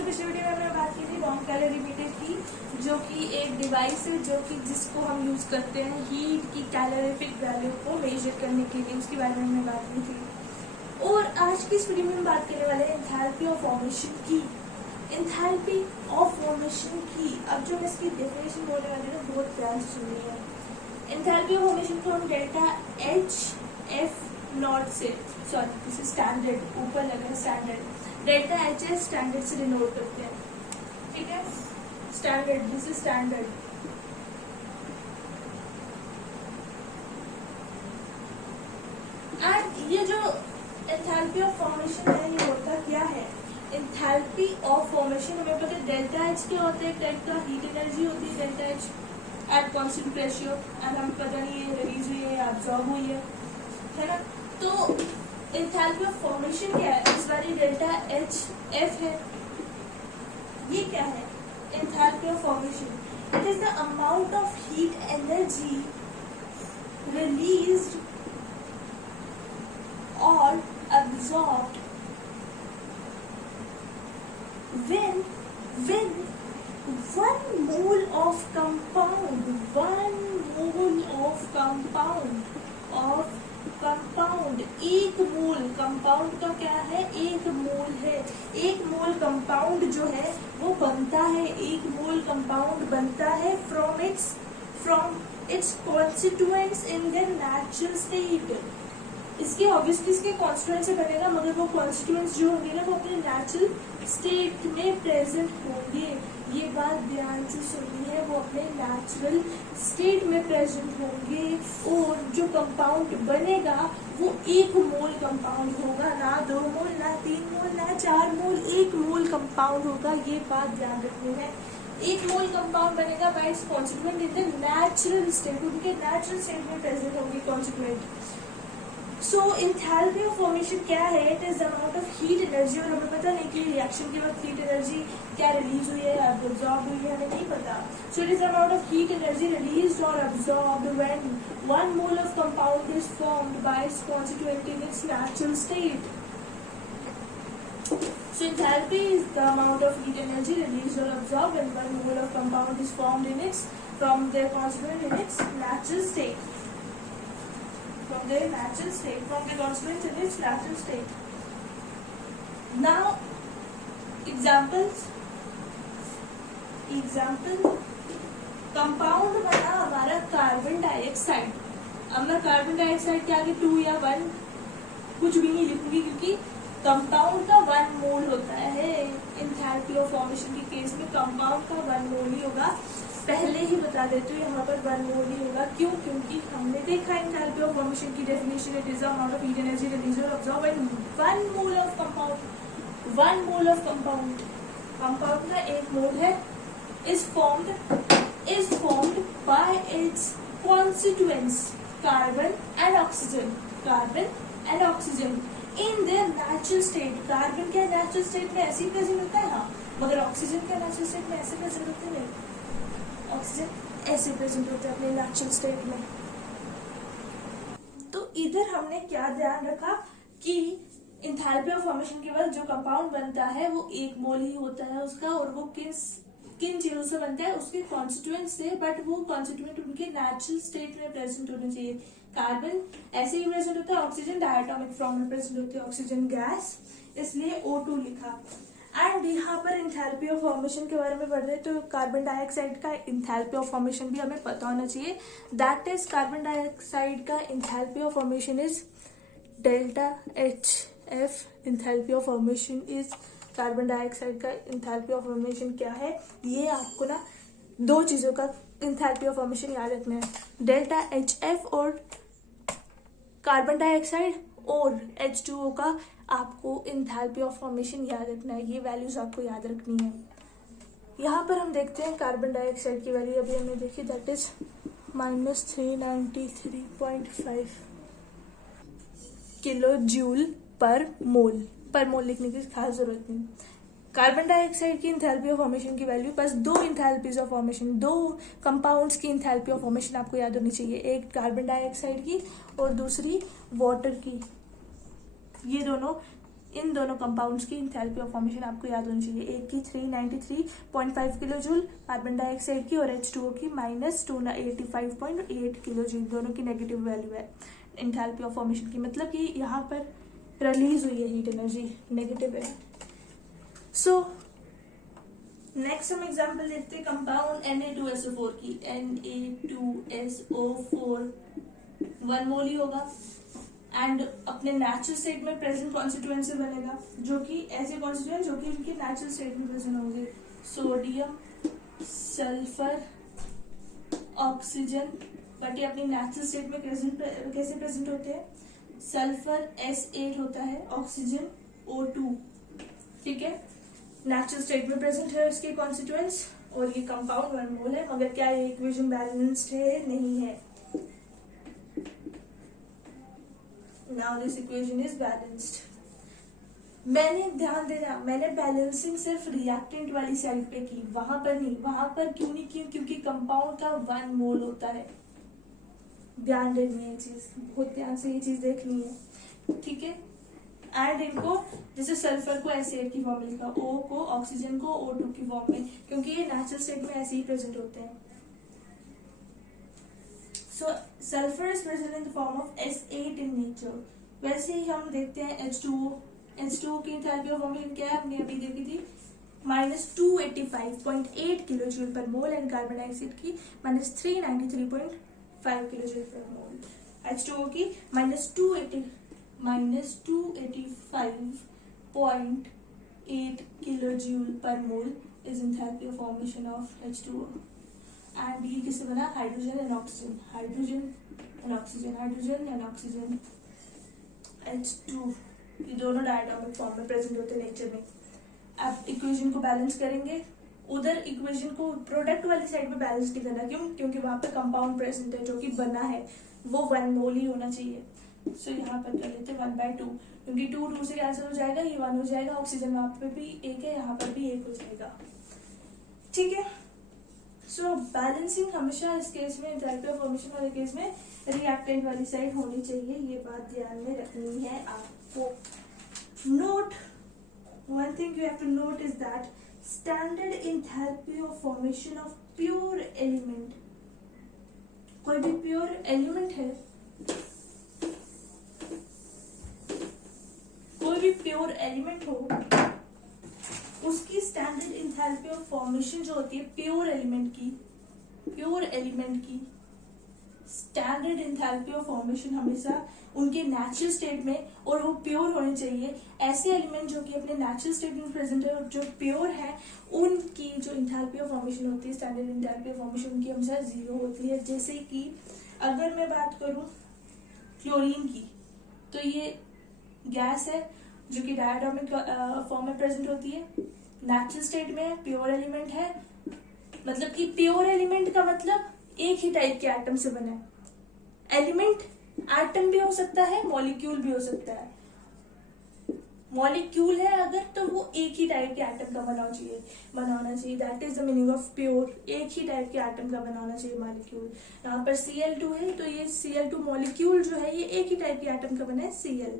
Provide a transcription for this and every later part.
दोस्तों, पिछले वीडियो में हमने बात की थी नॉन कैलोरीमीटर की, जो कि एक डिवाइस है जो कि जिसको हम यूज करते हैं हीट की कैलोरीफिक वैल्यू को मेजर करने के लिए। उसके बारे में हमने बात की थी। और आज की इस वीडियो में हम बात करने वाले हैं एंथैल्पी ऑफ फॉर्मेशन की। एंथैल्पी ऑफ फॉर्मेशन की अब जो मैं इसकी डेफिनेशन बोलने वाली हूँ बहुत ध्यान से सुननी है। Enthalpy of formation from delta H F not से, सॉरी दिस इज स्टैंडर्ड, ऊपर लगा है standard, delta H S standard से डिनोट करते हैं। ठीक है, standard, this is standard. And ये जो एंथैल्पी ऑफ फॉर्मेशन है ये होता क्या है? एंथैल्पी ऑफ फॉर्मेशन हमें पता है डेल्टा एच क्या होता है, एक टाइप का हीट एनर्जी होती है delta H at constant pressure, and हमें पता नहीं है रिलीज हुई है या अब्सॉर्ब हुई है ना। तो एंथैल्पी ऑफ फॉर्मेशन क्या है? इस बार डेल्टा एच एफ है। ये क्या है? Enthalpy of formation, it is the amount of heat energy released और absorbed when one mole of compound एक मोल कंपाउंड का क्या है? एक मोल है। एक मोल कंपाउंड जो है वो बनता है, एक मोल कंपाउंड बनता है from its constituents in their natural state. इसके ऑब्वियसली इसके कॉन्स्टिट्यूएंट से बनेगा, मगर वो कॉन्स्टिट्यूएंट्स जो होंगे ना वो अपने नेचुरल स्टेट में प्रेजेंट होंगे। ये बात ध्यान से सुननी है, वो अपने नेचुरल स्टेट में प्रेजेंट होंगे। और जो कंपाउंड बनेगा वो एक मोल कंपाउंड होगा, ना 2 मोल, ना 3 मोल, ना 4 मोल, एक मोल कंपाउंड होगा। ये बात ध्यान रखनी है। एक मोल कंपाउंड बनेगा bye its constituent in the natural state, उनके नेचुरल स्टेट में प्रेजेंट होंगे constituent. So enthalpy of formation क्या है? It is the amount of heat energy. और हमें पता नहीं कि रिएक्शन के वक्त हीट एनर्जी क्या रिलीज हुई है या अब्सॉर्ब हुई है, हमें नहीं पता। So it is the amount of heat energy released और absorbed when 1 mole of compound is formed by its constituent in its natural state. So enthalpy is the amount of heat energy released or absorbed when 1 mole of compound is formed from their constituent in its natural state. From the constituents in its natural state. Now, example, compound बना हमारा carbon dioxide. अब मैं carbon dioxide के आगे 2 या 1 कुछ भी नहीं लिखूंगी, क्योंकि कंपाउंड का 1 मोल होता है। एंथैल्पी ऑफ फॉर्मेशन के केस में कंपाउंड का 1 मोल ही होगा। पहले ही बता देती हूँ, यहाँ पर 1 मोल ही होगा। क्यों? क्योंकि हमने देखा एंथैल्पी ऑफ फॉर्मेशन की definition, it is the amount of heat energy released और absorbed when 1 mole of compound compound का 1 मोल है is formed by its constituents carbon and oxygen in their natural state. Carbon क्या natural state में ऐसे ही present होता है, हाँ, मगर ऑक्सीजन क्या नेचुरल स्टेट में ऐसे प्रेजेंट होते हैं? ऑक्सीजन ऐसे प्रेजेंट होते हैं अपने नेचुरल स्टेट में। तो इधर हमने क्या ध्यान रखा कि एंथैल्पी ऑफ फॉर्मेशन के बाद जो कंपाउंड बनता है वो 1 मोल ही होता है उसका, और वो किन चीजों से बनता है? उसके कॉन्स्टिट्यूएंट से, बट वो कॉन्स्टिट्यूएंट उनके नेचुरल स्टेट में प्रेजेंट होने चाहिए। कार्बन ऐसे ही प्रेजेंट होता है, ऑक्सीजन डायटोमिक फॉर्म में प्रेजेंट होती है, ऑक्सीजन गैस, इसलिए O2 लिखा। एंड यहाँ पर एंथैल्पी ऑफ फॉर्मेशन के बारे में पढ़ रहे हैं, तो कार्बन डाइऑक्साइड का एंथैल्पी ऑफ फॉर्मेशन भी हमें पता होना चाहिए। दैट इज कार्बन डाइऑक्साइड का enthalpy of formation is delta H F. Enthalpy of formation is carbon dioxide का एंथैल्पी ऑफ फॉर्मेशन क्या है? ये आपको ना 2 चीजों का एंथैल्पी ऑफ फॉर्मेशन याद रखना है, डेल्टा एच एफ और कार्बन डाइऑक्साइड और H2O का आपको एंथैल्पी ऑफ फॉर्मेशन याद रखना है। ये वैल्यूज आपको याद रखनी है। यहाँ पर हम देखते हैं कार्बन डाइऑक्साइड की वैल्यू अभी हमने देखी, दैट इज -393.5 किलो जूल पर मोल लिखने की खास जरूरत नहीं। कार्बन डाइऑक्साइड की एंथैल्पी ऑफ फॉर्मेशन की वैल्यू, बस 2 एंथैल्पीज ऑफ फॉर्मेशन, 2 कंपाउंड्स की एंथैल्पी ऑफ फॉर्मेशन आपको याद होनी चाहिए, एक कार्बन डाइऑक्साइड की और दूसरी वाटर की। ये दोनों इन दोनों कंपाउंड्स की एंथैल्पी ऑफ फॉर्मेशन आपको याद होनी चाहिए, एक की 393.5 किलो जूल कार्बन डाइऑक्साइड की और H2O की -285.8 किलो जूल, दोनों की नेगेटिव वैल्यू है एंथैल्पी ऑफ फॉर्मेशन की, मतलब कि यहाँ पर रिलीज हुई है हीट एनर्जी नेगेटिव है। सो नेक्स्ट हम एग्जांपल देखते हैं कंपाउंड Na2SO4 की। Na2SO4 1 मोल ही होगा एंड अपने नेचुरल स्टेट में प्रेजेंट कॉन्स्टिट्यूएंट से बनेगा, जो कि ऐसे कॉन्स्टिट्यूएंट जो कि उनके नेचुरल स्टेट में प्रेजेंट होंगे, सोडियम, सल्फर, ऑक्सीजन, बट ये अपनी नेचुरल स्टेट में कैसे प्रेजेंट होते हैं, सल्फर S8 होता है, ऑक्सीजन O2, ठीक है, नेचुरल स्टेट में प्रेजेंट है इसके कॉन्स्टिट्यूएंट्स, और ये कंपाउंड 1 मोल है, मगर क्या ये इक्वेशन बैलेंस्ड है, नहीं है। Now this equation is balanced. मैंने ध्यान देना, मैंने बैलेंसिंग सिर्फ रिएक्टेंट वाली साइड पे की, वहां पर नहीं। वहां पर क्यों नहीं की, क्योंकि कंपाउंड का 1 मोल होता है। ध्यान देनी है ये चीज, बहुत ध्यान से ये चीज देखनी है, ठीक है। एंड इनको जैसे सल्फर को एसिड की फॉर्म में लिखा, O को ऑक्सीजन को O2 की फॉर्म में, क्योंकि ये नेचुरल स्टेट में ऐसे ही प्रेजेंट होते हैं। So sulfur is present in the form of S8 in nature. वैसे ही हम देखते हैं H2O की एंथैल्पी ऑफ फॉर्मेशन क्या है, हमने अभी देखी थी, -285.8 किलो जूल पर मोल एंड कार्बन डाइऑक्साइड की -393.5 किलो जूल पर मोल। H2O की -285.8 किलो जूल पर mole is enthalpy of formation of H2O। And ये किससे बना, hydrogen and oxygen, hydrogen and oxygen, hydrogen and oxygen, H2, ये दोनों डायटोमिक फॉर्म में प्रेजेंट होते हैं नेचर में। आप इक्वेशन को बैलेंस करेंगे, उधर इक्वेशन को प्रोडक्ट वाली साइड पे बैलेंस नहीं करना, क्यों, क्योंकि वहां पे कंपाउंड प्रेजेंट है जो कि बना है, वो 1 मोल ही होना चाहिए। सो यहाँ पर कर लेते हैं 1/2, क्योंकि 2 से कैंसिल हो जाएगा, ये 1 हो जाएगा, ऑक्सीजन वहां पे भी 1 है, यहाँ पर भी 1 हो जाएगा, ठीक है। सो बैलेंसिंग हमेशा इस केस में, एंथैल्पी ऑफ फॉर्मेशन वाले केस में रिएक्टेंट वाली साइड होनी चाहिए, ये बात ध्यान में रखनी है आपको। Note, one thing you have to note is that standard enthalpy of formation of pure element, कोई भी प्योर एलिमेंट है, कोई भी प्योर एलिमेंट हो, उसकी स्टैंडर्ड एंथैल्पी ऑफ फॉर्मेशन जो होती है प्योर एलिमेंट की स्टैंडर्ड एंथैल्पी ऑफ फॉर्मेशन हमेशा उनके नेचुरल स्टेट में, और वो प्योर होने चाहिए। ऐसे एलिमेंट जो कि अपने नेचुरल स्टेट में प्रेजेंट है और जो प्योर है, उनकी जो एंथैल्पी ऑफ फॉर्मेशन होती है, स्टैंडर्ड एंथैल्पी ऑफ फॉर्मेशन उनकी हमेशा 0 होती है। जैसे कि अगर मैं बात करूं क्लोरीन की, तो ये गैस है जो कि डायटोमिक फॉर्म में प्रेजेंट होती है, नेचुरल स्टेट में प्योर एलिमेंट है, मतलब कि प्योर एलिमेंट का मतलब एक ही टाइप के एटम से बना है। एलिमेंट एटम भी हो सकता है, मॉलिक्यूल भी हो सकता है। मॉलिक्यूल है अगर, तो वो एक ही टाइप के एटम का बनाना चाहिए, that is the meaning of pure, एक ही टाइप के एटम का बनाना चाहिए मॉलिक्यूल। यहाँ पर Cl2 है, तो ये Cl2 मॉलिक्यूल जो है ये एक ही टाइप के एटम का बना है, Cl,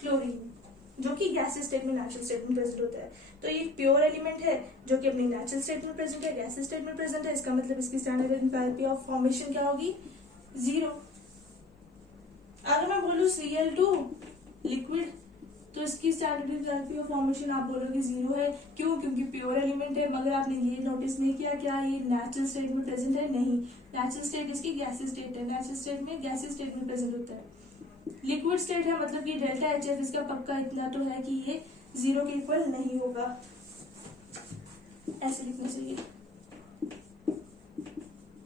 क्लोरीन, जो कि गैसियस स्टेट में, नेचुरल स्टेट में प्रेजेंट होता है। तो ये प्योर एलिमेंट है जो कि अपनी नेचुरल स्टेट में प्रेजेंट है, गैसियस स्टेट में प्रेजेंट है, इसका मतलब इसकी स्टैंडर्ड एंथैल्पी ऑफ फॉर्मेशन क्या होगी, 0। अगर मैं बोलूं Cl2 लिक्विड, तो इसकी स्टैंडर्ड एंथैल्पी ऑफ फॉर्मेशन आप बोलोगे 0 है, क्यों, क्योंकि प्योर एलिमेंट है। मगर आपने ये नोटिस नहीं किया क्या ये नेचुरल स्टेट में प्रेजेंट है, नहीं, नेचुरल स्टेट इसकी गैसियस स्टेट है, नेचुरल स्टेट में गैसियस स्टेट में प्रेजेंट होता है। लिक्विड स्टेट है, मतलब कि डेल्टा HF इसका पक्का इतना तो है कि ये 0 के इक्वल नहीं होगा, ऐसे लिखना चाहिए,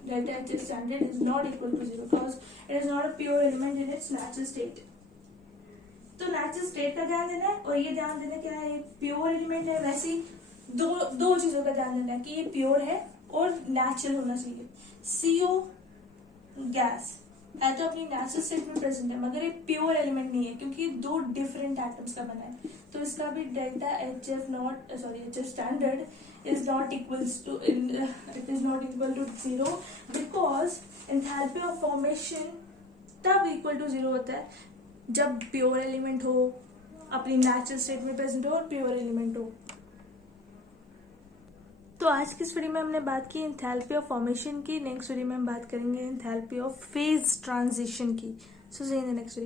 delta HF standard is not equal to 0 because it is not a pure element in its natural state। तो नेचुरल स्टेट का ध्यान देना है, और ये ध्यान देना क्या है, प्योर एलिमेंट है। वैसे ही दो चीजों का ध्यान देना है कि ये प्योर है और नेचुरल होना चाहिए। CO गैस है तो अपनी नेचुरल स्टेट में प्रेजेंट है, मगर ये प्योर एलिमेंट नहीं है क्योंकि 2 डिफरेंट एटम्स का बना है, तो इसका भी delta HF standard is not equal to 0 because enthalpy of formation तब equal to 0 होता है जब प्योर एलिमेंट हो, अपनी नेचुरल स्टेट में प्रेजेंट हो और प्योर एलिमेंट हो। तो आज की इस वीडियो में हमने बात की एंथैल्पी ऑफ फॉर्मेशन की। नेक्स्ट वीडियो में हम बात करेंगे एंथैल्पी ऑफ फेज ट्रांजिशन की। सो सी इन द नेक्स्ट वीडियो।